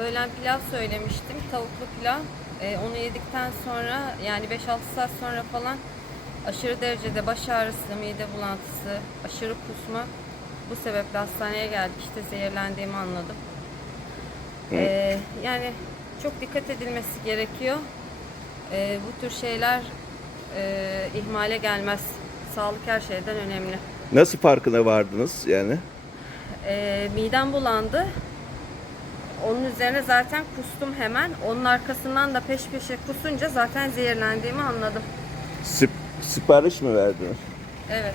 öğlen pilav söylemiştim. Tavuklu pilav. Ee, onu yedikten sonra yani 5-6 saat sonra falan aşırı derecede baş ağrısı, mide bulantısı, aşırı kusma. Bu sebeple hastaneye geldik. İşte zehirlendiğimi anladım. Ee, yani çok dikkat edilmesi gerekiyor. Ee, bu tür şeyler e, ihmale gelmez. Sağlık her şeyden önemli. Nasıl farkına vardınız yani? Ee, midem bulandı. Onun üzerine zaten kustum hemen. Onun arkasından da peş peşe kusunca zaten zehirlendiğimi anladım. Sip- sipariş mi verdiniz? Evet.